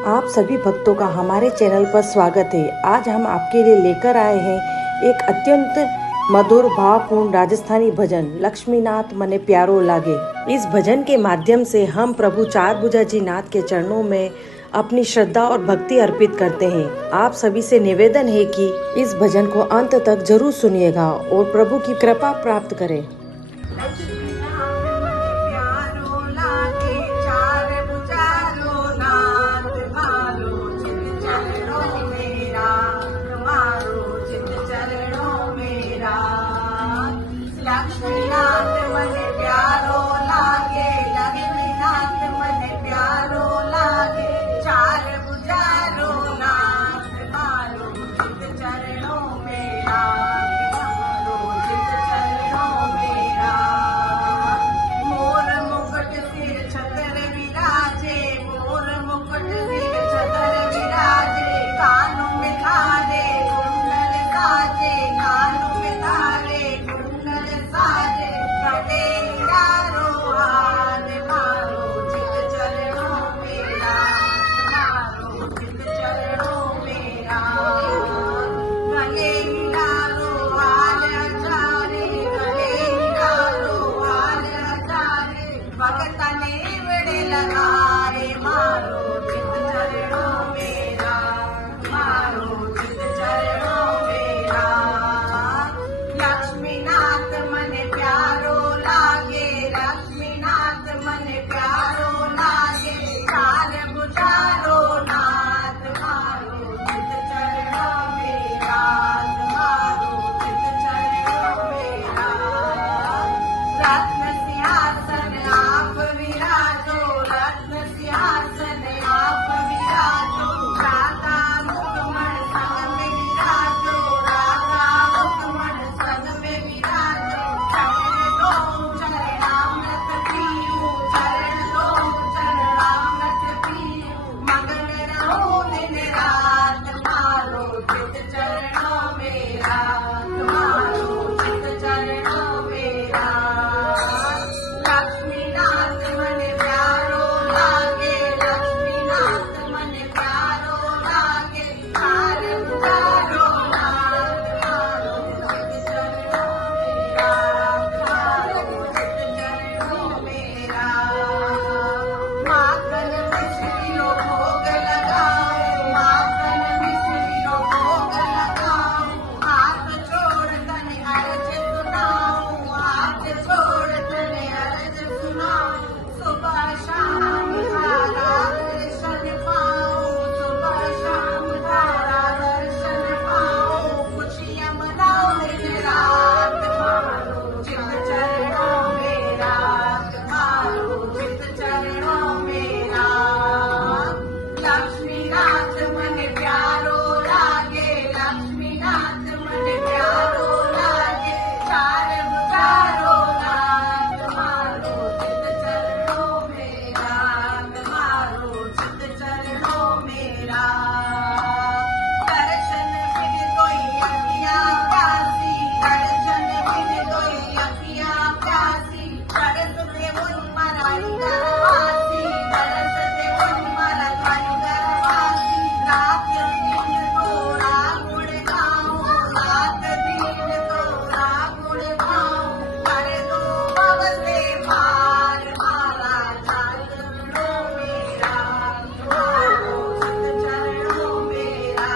आप सभी भक्तों का हमारे चैनल पर स्वागत है। आज हम आपके लिए लेकर आए हैं एक अत्यंत मधुर भावपूर्ण राजस्थानी भजन लक्ष्मीनाथ मने प्यारो लागे। इस भजन के माध्यम से हम प्रभु चारभुजा जी नाथ के चरणों में अपनी श्रद्धा और भक्ति अर्पित करते हैं। आप सभी से निवेदन है कि इस भजन को अंत तक जरूर सुनिएगा और प्रभु की कृपा प्राप्त करें। लक्ष्मीनाथ मन प्यारो लागे, लक्ष्मीनाथ मन प्यारो लागे, चार बुझारो नाथ मारो चित चरणों मेरा, मारो चित चरणों मेरा। मोर मुकुट सिर छतर विराजे, मोर मुकुट सिर छतर विराजे, कानों में धारे कुंडल साजे, कानों में धारे कुंडल साजे, गले हीरारो हार मारो चित चरणों मेरा, मारो चित चरणों मेरा। गले हीरारो हार अचारे, गले हीरारो हार अचारे, भगत ने बड़े लगाए मारो चित चरणों मेरा, मारो चित चरणों मेरा। लक्ष्मीनाथ मन प्यारो लागे, लक्ष्मीनाथ मन प्यारो लागे, चार बुझारो नाथ मारो चित चरणों मेरा, मारो चित चरणों मेरा। रत्न सिंहासन आप विराजो, रत्न सिंहासन आप विराजो, राधा मुखमण संग में विराजो, राधा मुखमण संग में विराजो। चरण दो चरणामृत पीऊं, चरण दो चरणामृत पीऊं, मगन रहो दिन रात मारो चित चरणों मेरा, मारो चित चरणों मेरा। लक्ष्मीनाथ मन प्यारो लागे, लक्ष्मीनाथ मन प्यारो लागे, चार बुझारो नाथ मारो चित चरणों मेरा, मारो चित चरणों मेरा। माखन मिश्री भोग लगाओ, माखन मिश्री भोग लगाओ, हाथ जोड़ तन अर्ज सुनाओ, हाथ जोड़ तन अर्ज सुनाओ। सुबह शाम तारा दर्शन पाओ, सुबह शाम तारा दर्शन पाओ, खुशियाँ मनाओ दिन रात मारो चित चरणों मेरा, मारो चित चरणों मेरा। लक्ष्मीनाथ मन प्यारो लागे, लक्ष्मीनाथ मन प्यारो लागे, चार बुझारो नाथ मारो चित चरणों मेरा, मारो चित चरणों मेरा। दर्शन बिन कोई अखियाँ प्यासी, दर्शन बिन कोई अखियाँ प्यासी, तरस दे उन्मरा दरवासी, तरस दे उन्मरा दरवासी। रात दिन तोरा गुण गाऊं, रात दिन तोरा गुण गाऊं, कर दो भव से पार मारा चरणों मेरा, मारो चित चरणों मेरा।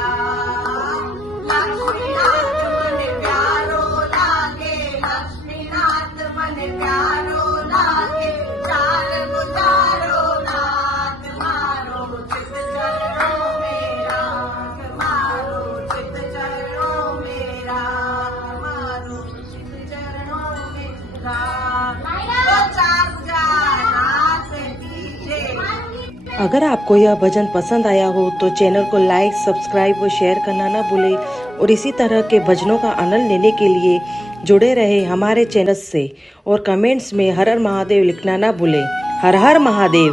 लक्ष्मीनाथ मन प्यारो लागे, लक्ष्मीनाथ मन प्यारो लागे, चार बुझारो नाथ मारो चित चरणों मेरा, मारो चित चरणों मेरा, मारो चित चरणों मेरा। तो चार बुझा नाथ दीजे। अगर आपको यह भजन पसंद आया हो तो चैनल को लाइक, सब्सक्राइब और शेयर करना ना भूलें और इसी तरह के भजनों का आनंद लेने के लिए जुड़े रहे हमारे चैनल से और कमेंट्स में हर हर महादेव लिखना ना भूलें। हर हर महादेव।